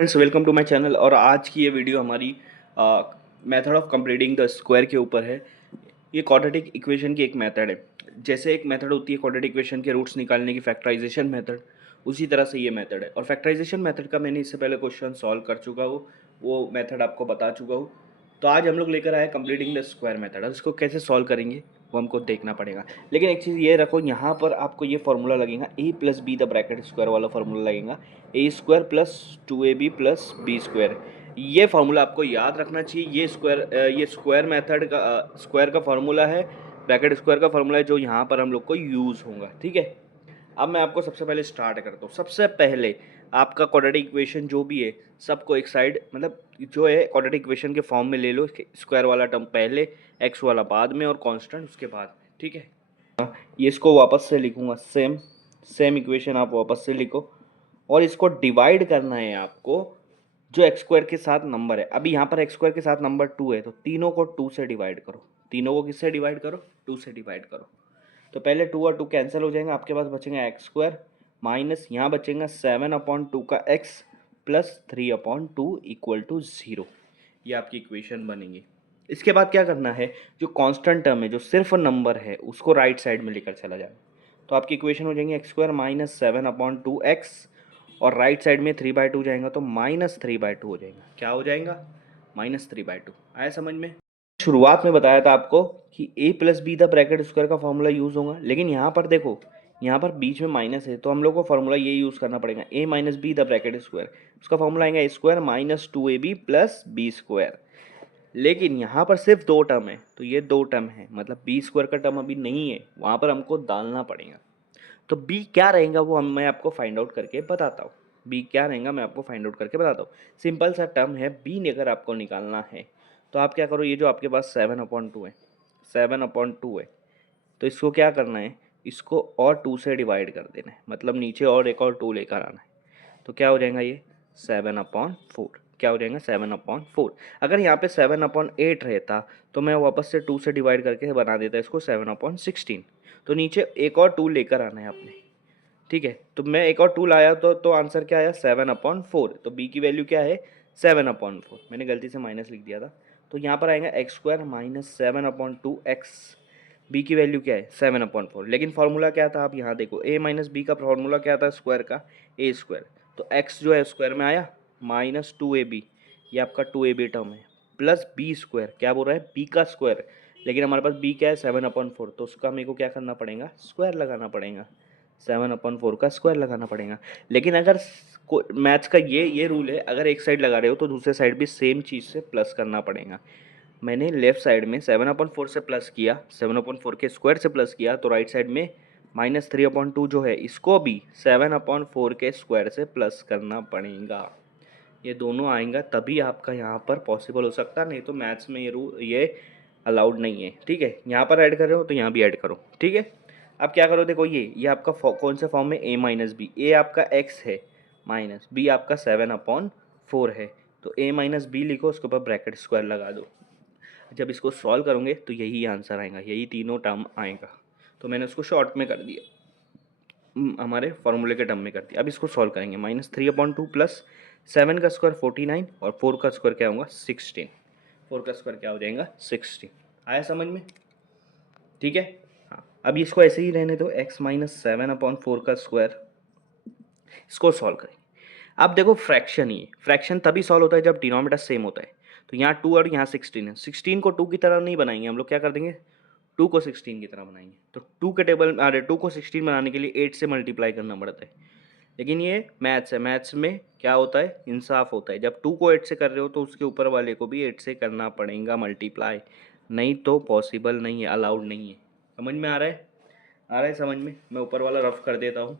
Friends, welcome to my channel. और आज की ये वीडियो हमारी method of completing the square के ऊपर है। ये क्वाड्रेटिक इक्वेशन की एक मेथड है। जैसे एक मेथड होती है क्वाड्रेटिक इक्वेशन के रूट्स निकालने की, फैक्टराइजेशन मेथड, उसी तरह से ये मेथड है। और फैक्टराइजेशन मेथड का मैंने इससे पहले क्वेश्चन सॉल्व कर चुका हूँ, वो मेथड आपको बता चुका हूँ। तो आज हम लोग लेकर आए कंप्लीटिंग द स्क्वायर मेथड। और इसको कैसे सॉल्व करेंगे वो हमको देखना पड़ेगा। लेकिन एक चीज़ ये रखो, यहाँ पर आपको ये फार्मूला लगेगा A plus B the bracket square वाला फार्मूला लगेगा, A square plus 2ab plus B square. ये फार्मूला आपको याद रखना चाहिए। ये स्क्वायर मेथड का स्क्वायर का फार्मूला है, ब्रैकेट स्क्वायर का फार्मूला है, जो यहाँ पर हम लोग को यूज़ होगा। ठीक है, अब मैं आपको सबसे पहले स्टार्ट करता हूँ। सबसे पहले आपका क्वाड्रेटिक इक्वेशन जो भी है सबको एक साइड, मतलब जो है क्वाड्रेटिक इक्वेशन के फॉर्म में ले लो। स्क्वायर वाला टर्म पहले, एक्स वाला बाद में और कांस्टेंट उसके बाद में। ठीक है, ये इसको वापस से लिखूंगा, सेम सेम इक्वेशन आप वापस से लिखो। और इसको डिवाइड करना है आपको जो एक्स स्क्वायर के साथ नंबर है। अभी यहाँ पर एक्स स्क्वायर के साथ नंबर 2 है, तो तीनों को 2 से डिवाइड करो। तीनों को किससे डिवाइड करो? 2 से डिवाइड करो। तो पहले 2 और 2 कैंसिल हो जाएंगे, आपके पास बचेंगे एक्स स्क्वायर माइनस यहाँ बचेगा 7/2 का एक्स प्लस 3/2 इक्वल टू 0। ये आपकी इक्वेशन बनेगी। इसके बाद क्या करना है, जो कांस्टेंट टर्म है, जो सिर्फ नंबर है, उसको राइट साइड में लेकर चला जाए। तो आपकी इक्वेशन हो जाएंगी एक्स स्क्वायर माइनस 7/2 एक्स, और राइट साइड में 3/2 जाएगा तो -3/2 हो जाएगा। क्या हो जाएगा? -3/2। आया समझ में? शुरुआत में बताया था आपको कि a plus B the bracket square का फॉर्मूला यूज़ होगा। लेकिन यहाँ पर देखो, यहाँ पर बीच में माइनस है, तो हम लोग को फॉर्मूला ये यूज़ करना पड़ेगा, a minus b the bracket square. उसका फॉर्मूला आएगा a square minus 2ab plus B square. लेकिन यहाँ पर सिर्फ दो टर्म है, तो ये दो टर्म है, मतलब बी स्क्वायर का टर्म अभी नहीं है, वहाँ पर हमको डालना पड़ेगा। तो बी क्या रहेगा वो मैं आपको फाइंड आउट करके बताता हूँ। बी क्या रहेगा मैं आपको फाइंड आउट करके बताता हूँ। सिंपल सा टर्म है, बी अगर आपको निकालना है तो आप क्या करो, ये जो आपके पास 7/2 है, 7/2 है, तो इसको क्या करना है, इसको और 2 से डिवाइड कर देना है, मतलब नीचे और एक और 2 लेकर आना है। तो क्या हो जाएगा ये 7/4। क्या हो जाएगा 7/4। अगर यहाँ पे 7/8 रहता तो मैं वापस से 2 से डिवाइड करके बना देता इसको 7/16। तो नीचे एक और 2 लेकर आना है आपने। ठीक है, तो मैं एक और 2 लाया तो आंसर क्या आया 7/4। तो बी की वैल्यू क्या है 7/4। मैंने गलती से माइनस लिख दिया था, तो यहाँ पर आएगा x square minus 7/2 x. B की वैल्यू क्या है 7/4। लेकिन फार्मूला क्या था, आप यहाँ देखो, ए माइनस बी का फार्मूला क्या था स्क्वायर का, ए स्क्वायर। तो एक्स जो है स्क्वायर में आया माइनस 2ab, ये आपका 2ab टर्म है, प्लस बी स्क्वायर, क्या बोल रहा है बी का स्क्वायर। लेकिन हमारे पास बी क्या है 7/4, तो उसका मेरे को क्या करना पड़ेगा, स्क्वायर लगाना पड़ेगा। 7/4 का स्क्वायर लगाना पड़ेगा। लेकिन अगर मैथ्स का ये रूल है, अगर एक साइड लगा रहे हो तो दूसरे साइड भी सेम चीज़ से प्लस करना पड़ेगा। मैंने लेफ्ट साइड में 7/4 से प्लस किया, 7/4 के स्क्वायर से प्लस किया, तो राइट साइड में -3/2 जो है इसको भी 7/4 के स्क्वायर से प्लस करना पड़ेगा। ये दोनों आएगा तभी आपका यहाँ पर पॉसिबल हो सकता है, नहीं तो मैथ्स में ये अलाउड नहीं है। ठीक है, यहाँ पर ऐड कर रहे हो तो यहाँ भी ऐड करो। ठीक है, अब क्या करो, देखो ये आपका कौन से फॉर्म में, a माइनस बी। ए आपका x है माइनस बी आपका 7/4 है, तो a माइनस बी लिखो, उसके ऊपर ब्रैकेट स्क्वायर लगा दो। जब इसको सॉल्व करोगे तो यही आंसर आएगा, यही तीनों टर्म आएगा। तो मैंने उसको शॉर्ट में कर दिया, हमारे फॉर्मूले के टर्म में कर दिया। अब इसको सॉल्व करेंगे, -3/2 प्लस 7 का स्क्वायर 49, और 4 का स्क्वायर क्या होगा 16। 4 का स्क्वायर क्या हो जाएगा 16। आया समझ में? ठीक है, हाँ। अब इसको ऐसे ही रहने दो, x माइनस 7/4 का स्क्वायर, इसको सॉल्व करें। अब देखो फ्रैक्शन, ये फ्रैक्शन तभी सॉल्व होता है जब डिनोमिनेटर सेम होता है। तो यहाँ 2 और यहाँ 16 है, 16 को 2 की तरह नहीं बनाएंगे हम लोग, क्या कर देंगे 2 को 16 की तरह बनाएंगे। तो 2 के टेबल, अरे 2 को 16 बनाने के लिए 8 से मल्टीप्लाई करना पड़ता है। लेकिन ये मैथ्स है, मैथ्स में क्या होता है, इंसाफ होता है। जब 2 को 8 से कर रहे हो तो उसके ऊपर वाले को भी 8 से करना पड़ेगा मल्टीप्लाई, नहीं तो पॉसिबल नहीं है, अलाउड नहीं है। समझ में आ रहा है? आ रहा है समझ में? मैं ऊपर वाला रफ कर देता हूँ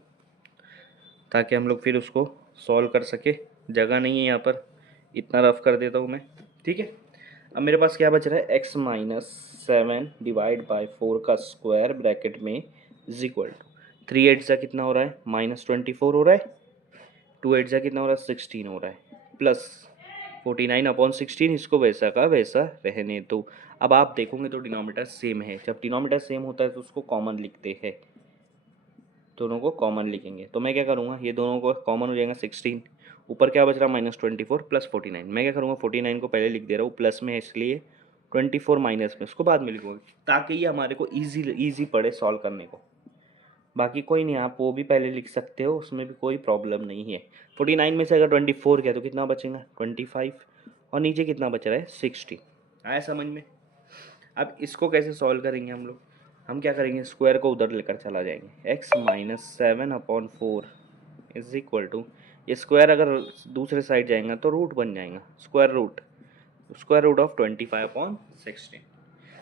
ताकि हम लोग फिर उसको सॉल्व कर सके। जगह नहीं है यहाँ पर, इतना रफ कर देता हूँ मैं। ठीक है, अब मेरे पास क्या बच रहा है, x माइनस 7/4 का स्क्वायर ब्रैकेट में इज इक्वल टू 3 8 सा कितना हो रहा है -24 हो रहा है, 2 8 सा कितना हो रहा है 16 हो रहा है, प्लस 49/16। इसको वैसा का वैसा रहने दो। अब आप देखोगे तो डिनोमिनेटर सेम है, जब डिनोमिनेटर सेम होता है तो उसको कॉमन लिखते हैं, दोनों को कॉमन लिखेंगे। तो मैं क्या करूँगा, ये दोनों को कॉमन हो जाएगा 16, ऊपर क्या बच रहा -24 प्लस 49। मैं क्या करूँगा 49 को पहले लिख दे रहा हूँ, प्लस में है इसलिए 24 माइनस में उसको बाद में लिखूँगा, ताकि ये हमारे को ईजी पड़े सॉल्व करने को। बाकी कोई नहीं, आप वो भी पहले लिख सकते हो, उसमें भी कोई प्रॉब्लम नहीं है। 49 में से अगर 24 गया तो कितना बचेगा 25, और नीचे कितना बच रहा है 60। आया समझ में? अब इसको कैसे सॉल्व करेंगे हम लोग? हम क्या करेंगे, स्क्वायर को उधर लेकर चला जाएंगे, x minus 7/4 is equal to, ये स्क्वायर अगर दूसरे साइड जाएगा तो रूट बन जाएगा, स्क्वायर रूट ऑफ 25/16।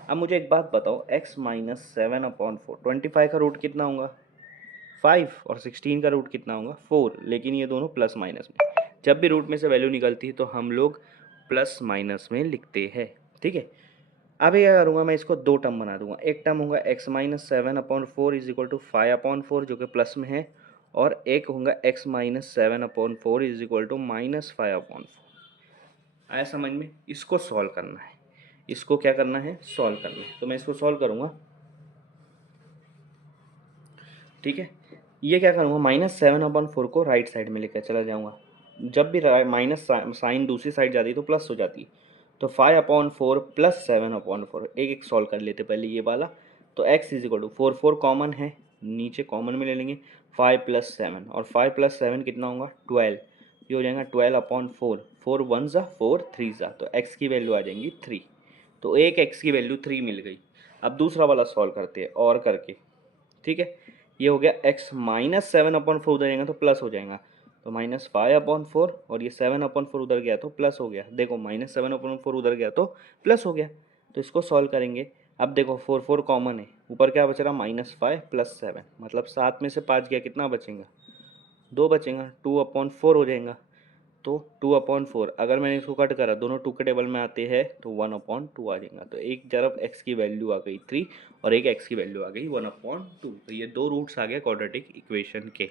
अब मुझे एक बात बताओ, x माइनस 7/4, 25 का रूट कितना होगा 5, और 16 का रूट कितना होगा 4, लेकिन ये दोनों प्लस माइनस में, जब भी रूट में से वैल्यू निकलती है तो हम लोग प्लस माइनस में लिखते हैं, ठीक है। अब ये क्या करूँगा, मैं इसको दो टर्म बना दूंगा। एक टर्म होगा x minus 7/4 is equal to 5/4 जो कि प्लस में है, और एक होगा x minus 7/4 is equal to -5/4। आया समझ में? इसको सॉल्व करना है, इसको क्या करना है सॉल्व करना है, तो मैं इसको सॉल्व करूँगा, ठीक है। ये क्या करूँगा, -7/4 को राइट साइड में लेकर चला जाऊँगा। जब भी माइनस साइन दूसरी साइड जाती है तो प्लस हो जाती है, तो 5/4 प्लस 7/4, एक एक सॉल्व कर लेते पहले ये वाला। तो x is equal to 4 common है, नीचे कॉमन में ले लेंगे, 5 प्लस 7, और 5 प्लस 7 कितना होगा 12, ये हो जाएगा 12/4, 4 1 ज़ा 4 3 ज़ा, तो x की वैल्यू आ जाएंगी 3। तो एक x की वैल्यू 3 मिल गई। अब दूसरा वाला सॉल्व करते हैं और करके, ठीक है। ये हो गया x माइनस 7/4, उधर जाएगा तो प्लस हो जाएगा, तो -5/4, और ये 7/4 उधर गया तो प्लस हो गया। देखो -7/4 उधर गया तो प्लस हो गया, तो इसको सॉल्व करेंगे। अब देखो 4 कॉमन है, ऊपर क्या बच रहा -5 प्लस 7, मतलब 7 में से 5 गया, कितना बचेगा 2 बचेगा, 2/4 हो जाएगा। तो 2/4, अगर मैंने इसको कट करा, दोनों 2 के टेबल में आते हैं तो 1/2 आ जाएगा। तो एक तरफ x की वैल्यू आ गई 3 और एक x की वैल्यू आ गई 1/2। तो ये दो रूट्स आ गए क्वाड्रेटिक इक्वेशन के।